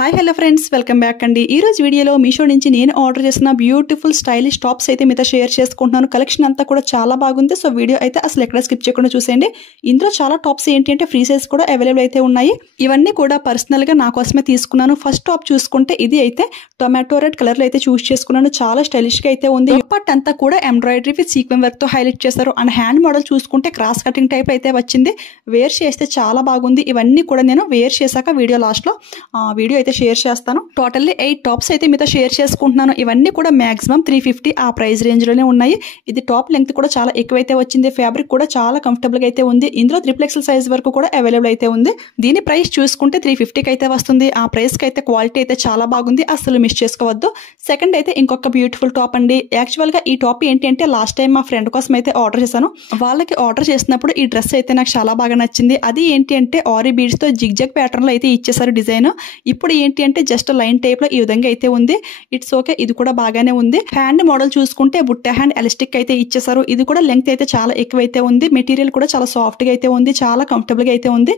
Hi hello friends, welcome back అండి. ఈ రోజు వీడియోలో మీషో నుంచి నేను ఆర్డర్ చేసిన బ్యూటిఫుల్ స్టైలిష్ టాప్స్ అయితే మీతో షేర్ చేసుకుంటున్నాను. కలెక్షన్ అంతా కూడా చాలా బాగుంది. సో వీడియో అయితే అసలు ఎక్కడ స్కిప్ చేయకుండా చూసేయండి. ఇందులో చాలా టాప్స్ ఏంటి అంటే ఫ్రీ సైజ్ కూడా అవైలబుల్ అయితే ఉన్నాయి. ఇవన్నీ కూడా పర్సనల్ గా నా కోసమే తీసుకున్నాను. ఫస్ట్ టాప్ చూసుకుంటే ఇది అయితే టొమాటో రెడ్ కలర్ లో అయితే చూస్ చేసుకున్నాను. చాలా స్టైలిష్ గా అయితే ఉంది. పట్ అంతా కూడా ఎంబ్రాయిడరీ విత్ సీక్వెన్ వర్క్ తో హైలైట్ చేశారు. అండ్ హ్యాండ్ మోడల్ చూసుకుంటే క్రాస్ కటింగ్ టైప్ అయితే వచ్చింది. వేర్ చేస్తే చాలా బాగుంది. ఇవన్నీ కూడా నేను వేర్ చేశాక వీడియో లాస్ట్ లో వీడియో అయితే షేర్ చేస్తాను. టోటల్లీ 8 టాప్స్ అయితే మీతో షేర్ చేసుకుంటున్నాను. ఇవన్నీ కూడా మాక్సిమం 350 ఆ ప్రైస్ రేంజ్ లోనే ఉన్నాయి. ఇది టాప్ లెంగ్త్ కూడా చాలా ఎక్కువైతే వచ్చింది. ఫ్యాబ్రిక్ కూడా చాలా కంఫర్టబుల్ గా అయితే ఉంది. ఇందులో 3XL సైజ్ వరకు కూడా అవైలబుల్ అయితే ఉంది. దీని ప్రైస్ చూసుకుంటే 350 కి అయితే వస్తుంది. ఆ ప్రైస్ కి అయితే క్వాలిటీ అయితే చాలా బాగుంది. అసలు మిస్ చేసుకోవద్దు. సెకండ్ అయితే ఇంకొక బ్యూటిఫుల్ టాప్ అండి. యాక్చువల్ గా ఈ టాప్ ఏంటి అంటే లాస్ట్ టైం మా ఫ్రెండ్ కోసం అయితే ఆర్డర్ చేశాను. వాళ్ళకి ఆర్డర్ చేసినప్పుడు ఈ డ్రెస్ అయితే నాకు చాలా బాగా నచ్చింది. అది ఏంటి అంటే ఆరీ బీడ్స్ తో జిగ్జాగ్ ప్యాటర్న్ లో అయితే ఇచ్చేసారు డిజైన్. ఇప్పుడు ఏంటి అంటే జస్ట్ లైన్ టైప్ లో ఈ విధంగా అయితే ఉంది. ఇట్స్ ఓకే, ఇది కూడా బాగానే ఉంది. హ్యాండ్ మోడల్ చూసుకుంటే బుట్ట హ్యాండ్ ఎలాస్టిక్ అయితే ఇచ్చేసారు. ఇది కూడా లెంగ్త్ అయితే చాలా ఎక్కువైతే ఉంది. మెటీరియల్ కూడా చాలా సాఫ్ట్ గా అయితే ఉంది. చాలా కంఫర్టబుల్ గా అయితే ఉంది.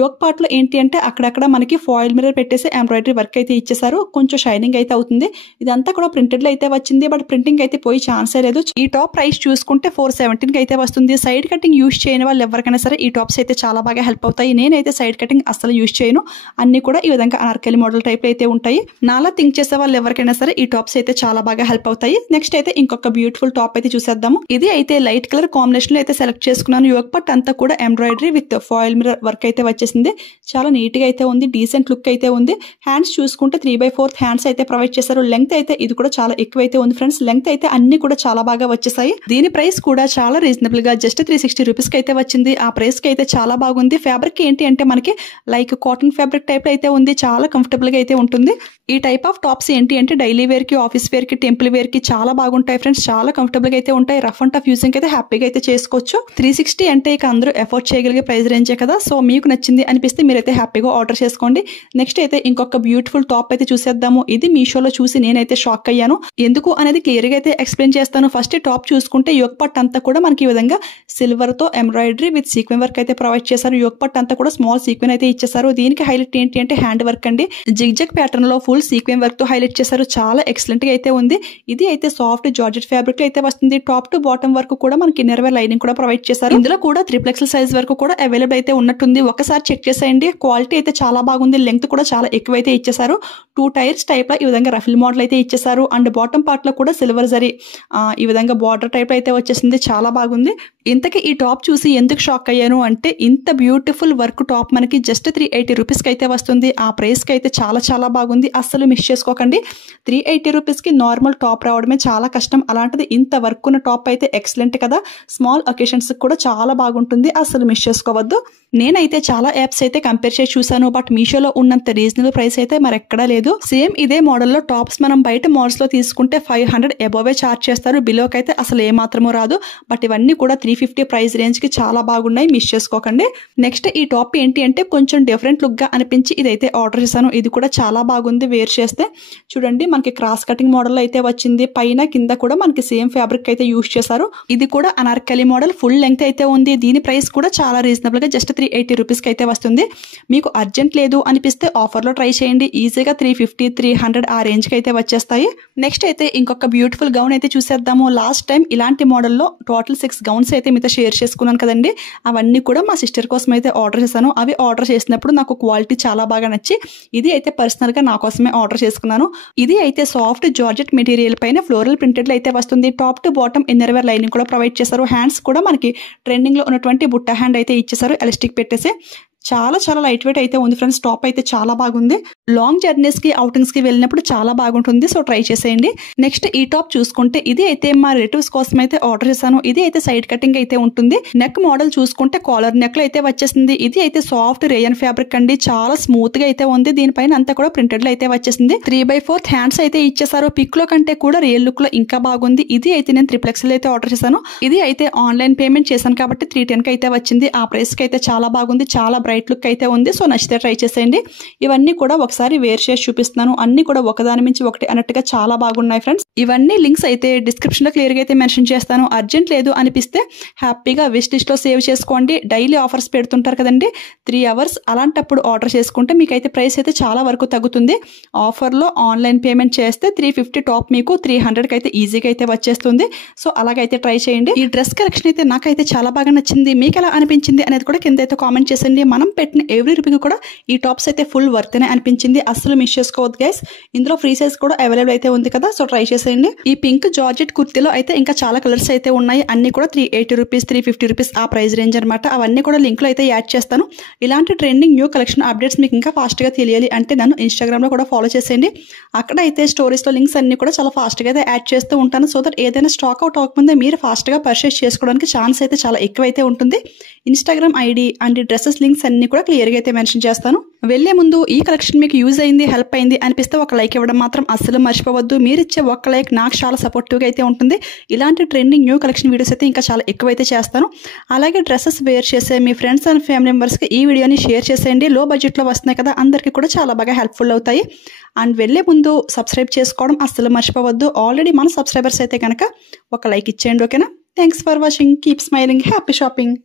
యోక్ పార్ట్ లో ఏంటి అంటే అక్కడక్కడ మనకి ఫాయిల్ మిర్రర్ పెట్టేసి ఎంబ్రాయిడరీ వర్క్ అయితే ఇచ్చేసారు. కొంచెం షైనింగ్ అయితే అవుతుంది. ఇదంతా కూడా ప్రింటెడ్ లో అయితే వచ్చింది. బట్ ప్రింటింగ్ అయితే పోయి ఛాన్సే లేదు. ఈ టాప్ ప్రైస్ చూసుకుంటే 417 కి అయితే వస్తుంది. సైడ్ కటింగ్ యూస్ చేయని వాళ్ళు ఎవరికైనా సరే ఈ టాప్స్ అయితే చాలా బాగా హెల్ప్ అవుతాయి. నేనైతే సైడ్ కటింగ్ అసలు యూస్ చేయను. అన్ని కూడా ఈ విధంగా అనార్కలి మోడల్ టైప్ అయితే ఉంటాయి. నాలా థింక్ చేసే వాళ్ళు ఎవరికైనా సరే ఈ టాప్స్ అయితే చాలా బాగా హెల్ప్ అవుతాయి. నెక్స్ట్ అయితే ఇంకొక బ్యూటిఫుల్ టాప్ అయితే చూసేద్దాము. ఇది అయితే లైట్ కలర్ కాంబినేషన్ లో అయితే సెలెక్ట్ చేసుకున్నాను. యోక్ పట్ అంతా కూడా embroidery with foil mirror work అయితే వచ్చేసింది. చాలా నీట్ గా అయితే ఉంది. డీసెంట్ లుక్ అయితే ఉంది. హ్యాండ్స్ చూసుకుంటే 3/4 హ్యాండ్స్ అయితే ప్రొవైడ్ చేశారు. లెంగ్త్ అయితే ఇది కూడా చాలా ఎక్కువైతే ఉంది ఫ్రెండ్స్. లెంగ్త్ అయితే అన్ని కూడా చాలా బాగా వచ్చేసాయి. దీని ప్రైస్ కూడా చాలా రీజనబుల్ గా జస్ట్ 360 రూపీస్ కి అయితే వచ్చింది. ఆ ప్రైస్ కి అయితే చాలా బాగుంది. ఫ్యాబ్రిక్ ఏంటి అంటే మనకి లైక్ కాటన్ ఫ్యాబ్రిక్ టైప్ అయితే ఉంది. చాలా కంఫర్టబుల్ గా అయితే ఉంటుంది. ఈ టైప్ ఆఫ్ టాప్స్ ఏంటి అంటే డైలీ వేర్ కి, ఆఫీస్ వేర్ కి, టెంపుల్ వేర్ కి చాలా బాగుంటాయి ఫ్రెండ్స్. చాలా కంఫర్టబుల్ గా అయితే ఉంటాయి. రఫ్ అండ్ టఫ్ యూజింగ్ అయితే హ్యాపీగా అయితే చేసుకోవచ్చు. 360 అంటే ఇక అందరూ ఎఫోర్డ్ చేయగలిగే ప్రైస్ రేంజే కదా. సో మీకు నచ్చింది అనిపిస్తే మీరైతే హ్యాపీగా ఆర్డర్ చేసుకోండి. నెక్స్ట్ అయితే ఇంకొక బ్యూటిఫుల్ టాప్ అయితే చూసేద్దాము. ఇది మీషోలో చూసి నేనైతే షాక్ అయ్యాను. ఎందుకు అనేది క్లియర్ గా అయితే ఎక్స్ప్లెయిన్ చేస్తాను. ఫస్ట్ టాప్ చూసుకుంటే యోక్ పట్ అంతా కూడా మనకి ఈ విధంగా సిల్వర్ తో ఎంబ్రాయిడరీ విత్ సీక్వెన్ వర్క్ అయితే ప్రొవైడ్ చేశారు. యోక్ పట్ అంతా కూడా స్మాల్ సీక్వెన్ అయితే ఇచ్చేసారు. దీనికి హైలైట్ ఏంటి అంటే హ్యాండ్ వర్క్ అండి. జిగ్జాగ్ ప్యాటర్న్ లో ఫుల్ సీక్వెన్ వర్క్ తో హైలైట్ చేశారు. చాలా ఎక్సలెంట్ గా అయితే ఉంది. ఇది అయితే సాఫ్ట్ జార్జెట్ ఫ్యాబ్రిక్ లో అయితే వస్తుంది. టాప్ టు బాటమ్ వరకు కూడా మనకి ఇన్నర్ వేర్ లైనింగ్ కూడా ప్రొవైడ్ చేశారు. ఇందులో కూడా 3XL సైజ్ వరకు కూడా అవైలబుల్ అయితే ఉన్నట్టుంది. ఒకసారి చెక్ చేసేయండి. క్వాలిటీ అయితే చాలా బాగుంది. లెంగ్త్ కూడా చాలా ఎక్కువైతే ఇచ్చేసారు. 2 టైర్స్ టైప్ లో ఈ విధంగా రఫిల్ మోడల్ అయితే ఇచ్చేసారు. అండ్ బాటమ్ పార్ట్ లో కూడా సిల్వర్ జరీ ఈ విధంగా బార్డర్ టైప్ అయితే వచ్చేసింది. చాలా బాగుంది. ఇంతకీ ఈ టాప్ చూసి ఎందుకు షాక్ అయ్యాను అంటే ఇంత బ్యూటిఫుల్ వర్క్ టాప్ మనకి జస్ట్ 380 రూపీస్ కి అయితే వస్తుంది. ఆ ప్రైస్ కి అయితే చాలా చాలా బాగుంది. అస్సలు మిస్ చేసుకోకండి. 380 రూపీస్ కి నార్మల్ టాప్ రావడమే చాలా కష్టం. అలాంటిది ఇంత వర్క్ ఉన్న టాప్ అయితే ఎక్సలెంట్ కదా. స్మాల్ ఒకేషన్స్ కూడా చాలా బాగుంటుంది. అస్సలు మిస్ చేసుకోవద్దు. నేనైతే చాలా యాప్స్ అయితే కంపేర్ చేసి చూసాను. బట్ మీషోలో ఉన్నంత రీజనబుల్ ప్రైస్ అయితే మరెక్కడా లేదు. సేమ్ ఇదే మోడల్లో టాప్స్ మనం బయట మోడల్స్ లో తీసుకుంటే 500 అబోవే చార్జ్ చేస్తారు. బిలోకి అయితే అసలు ఏ మాత్రమూ రాదు. బట్ ఇవన్నీ కూడా 350 ప్రైస్ రేంజ్ కి చాలా బాగున్నాయి. మిస్ చేసుకోకండి. నెక్స్ట్ ఈ టాప్ ఏంటి అంటే కొంచెం డిఫరెంట్ లుక్ గా అనిపించి ఇదైతే ఆర్డర్ చేశాను. ఇది కూడా చాలా బాగుంది. వేర్ చేస్తే చూడండి మనకి క్రాస్ కటింగ్ మోడల్ అయితే వచ్చింది. పైన కింద కూడా మనకి సేమ్ ఫ్యాబ్రిక్ అయితే యూజ్ చేశారు. ఇది కూడా అనార్కలి మోడల్ ఫుల్ లెంగ్త్ అయితే ఉంది. దీని ప్రైస్ కూడా చాలా రీజనబుల్ గా జస్ట్ 380 రూపీస్ కి అయితే వస్తుంది. మీకు అర్జెంట్ లేదు అనిపిస్తే ఆఫర్ లో ట్రై చేయండి. ఈజీగా 350, 300 ఆ రేంజ్ కి అయితే వచ్చేస్తాయి. నెక్స్ట్ అయితే ఇంకొక బ్యూటిఫుల్ గౌన్ అయితే చూసేద్దాము. లాస్ట్ టైం ఇలాంటి మోడల్లో టోటల్ 6 గౌన్స్ అయితే మీతో షేర్ చేసుకున్నాను కదండి. అవన్నీ కూడా మా సిస్టర్ కోసం అయితే ఆర్డర్ చేశాను. అవి ఆర్డర్ చేసినప్పుడు నాకు క్వాలిటీ చాలా బాగా నచ్చి ఇది అయితే పర్సనల్ గా నా కోసమే ఆర్డర్ చేసుకున్నాను. ఇది అయితే సాఫ్ట్ జార్జెట్ మెటీరియల్ పైన ఫ్లోరల్ ప్రింటెడ్ లో అయితే వస్తుంది. Top to bottom inner wear lining కూడా ప్రొవైడ్ చేశారు. హ్యాండ్స్ కూడా మనకి ట్రెండింగ్ లో ఉన్నటువంటి బుట్ట హ్యాండ్ అయితే ఇచ్చేసారు. ఎలాస్టిక్ పెట్టేసి చాలా చాలా లైట్ వెయిట్ అయితే ఉంది ఫ్రెండ్స్. టాప్ అయితే చాలా బాగుంది. లాంగ్ జర్నీస్ కి అవుటింగ్స్ కి వెళ్ళినప్పుడు చాలా బాగుంటుంది. సో ట్రై చేసేయండి. నెక్స్ట్ ఈ టాప్ చూసుకుంటే ఇది అయితే మా రిలేటివ్స్ కోసం అయితే ఆర్డర్ చేశాను. ఇది అయితే సైడ్ కటింగ్ అయితే ఉంటుంది. నెక్ మోడల్ చూసుకుంటే కాలర్ నెక్ లో అయితే వచ్చేసింది. ఇది అయితే సాఫ్ట్ రేయన్ ఫ్యాబ్రిక్ అండి. చాలా స్మూత్ గా అయితే ఉంది. దీనిపైన అంతా కూడా ప్రింటెడ్ లో అయితే వచ్చేసింది. 3/4 హ్యాండ్స్ అయితే ఇచ్చేసారు. పిక్ లో కంటే కూడా రియల్ లుక్ లో ఇంకా బాగుంది. ఇది అయితే నేను 3XL అయితే ఆర్డర్ చేశాను. ఇది అయితే ఆన్లైన్ పేమెంట్ చేశాను కాబట్టి 310 కి అయితే వచ్చింది. ఆ ప్రైస్ కి అయితే చాలా బాగుంది. చాలా బ్రైట్ లుక్ అయితే ఉంది. సో నచ్చితే ట్రై చేసేయండి. ఇవన్నీ కూడా ఒకసారి వేర్ చేసి చూపిస్తున్నాను. అన్ని కూడా ఒకదాని మించి ఒకటి అన్నట్టుగా చాలా బాగున్నాయి ఫ్రెండ్స్. ఇవన్నీ లింక్స్ అయితే డిస్క్రిప్షన్లో క్లియర్గా అయితే మెన్షన్ చేస్తాను. అర్జెంట్ లేదు అనిపిస్తే హ్యాపీగా విష్ లిస్ట్లో సేవ్ చేసుకోండి. డైలీ ఆఫర్స్ పెడుతుంటారు కదండి 3 అవర్స్, అలాంటప్పుడు ఆర్డర్ చేసుకుంటే మీకైతే ప్రైస్ అయితే చాలా వరకు తగ్గుతుంది. ఆఫర్లో ఆన్లైన్ పేమెంట్ చేస్తే 350 టాప్ మీకు 300కి అయితే ఈజీగా అయితే వచ్చేస్తుంది. సో అలాగైతే ట్రై చేయండి. ఈ డ్రెస్ కలెక్షన్ అయితే నాకైతే చాలా బాగా నచ్చింది. మీకు ఎలా అనిపించింది అనేది కూడా కింద అయితే కామెంట్ చేసండి. మనం పెట్టిన ఎవ్రీ రూపీకి కూడా ఈ టాప్స్ అయితే ఫుల్ వర్త్ అనిపించింది. అస్సలు మిస్ చేసుకోవద్దు గైస్. ఇందులో ఫ్రీ సైజ్ కూడా అవైలబుల్ అయితే ఉంది కదా, సో ట్రై చేసేయండి. ఈ పింక్ జార్జెట్ కుర్తీలో అయితే ఇంకా చాలా కలర్స్ అయితే ఉన్నాయి. అన్ని కూడా 380 రూపీస్ 350 రూపీస్ ఆ ప్రైస్ రేంజ్ అనమాట. అవన్నీ కూడా లింక్లో అయితే యాడ్ చేస్తాను. ఇలాంటి ట్రెండింగ్ న్యూ కలెక్షన్ అప్డేట్స్ మీకు ఇంకా ఫాస్ట్గా తెలియాలి అంటే నన్ను ఇన్స్టాగ్రామ్లో కూడా ఫాలో చేసేయండి. అక్కడ అయితే స్టోరీస్లో లింక్స్ అన్ని కూడా చాలా ఫాస్ట్గా అయితే యాడ్ చేస్తూ ఉంటాను. సో దట్ ఏదైనా స్టాక్ అవుట్ అవ్వకముందే మీరు ఫాస్ట్గా పర్చేస్ చేసుకోవడానికి ఛాన్స్ అయితే చాలా ఎక్కువైతే ఉంటుంది. Instagram ID and dresses links అన్ని కూడా క్లియర్గా అయితే మెన్షన్ చేస్తాను. వెళ్లే ముందు ఈ కలెక్షన్ మీకు యూజ్ అయింది, హెల్ప్ అయింది అనిపిస్తే ఒక లైక్ ఇవ్వడం మాత్రం అస్సలు మర్చిపోవద్దు. మీరు ఇచ్చే ఒక్క లైక్ నాకు చాలా సపోర్టివ్గా అయితే ఉంటుంది. ఇలాంటి ట్రెండింగ్ న్యూ కలెక్షన్ వీడియోస్ అయితే ఇంకా చాలా ఎక్కువైతే చేస్తాను. అలాగే డ్రెస్సెస్ వేర్ చేసే మీ ఫ్రెండ్స్ అండ్ ఫ్యామిలీ మెంబర్స్కి ఈ వీడియోని షేర్ చేసేయండి. లో బడ్జెట్లో వస్తున్నాయి కదా, అందరికీ కూడా చాలా బాగా హెల్ప్ఫుల్ అవుతాయి. అండ్ వెళ్లే ముందు సబ్స్క్రైబ్ చేసుకోవడం అస్సలు మర్చిపోవద్దు. ఆల్రెడీ మన సబ్స్క్రైబర్స్ అయితే కనుక ఒక లైక్ ఇచ్చేయండి, ఓకేనా? Thanks for watching. Keep smiling. Happy shopping.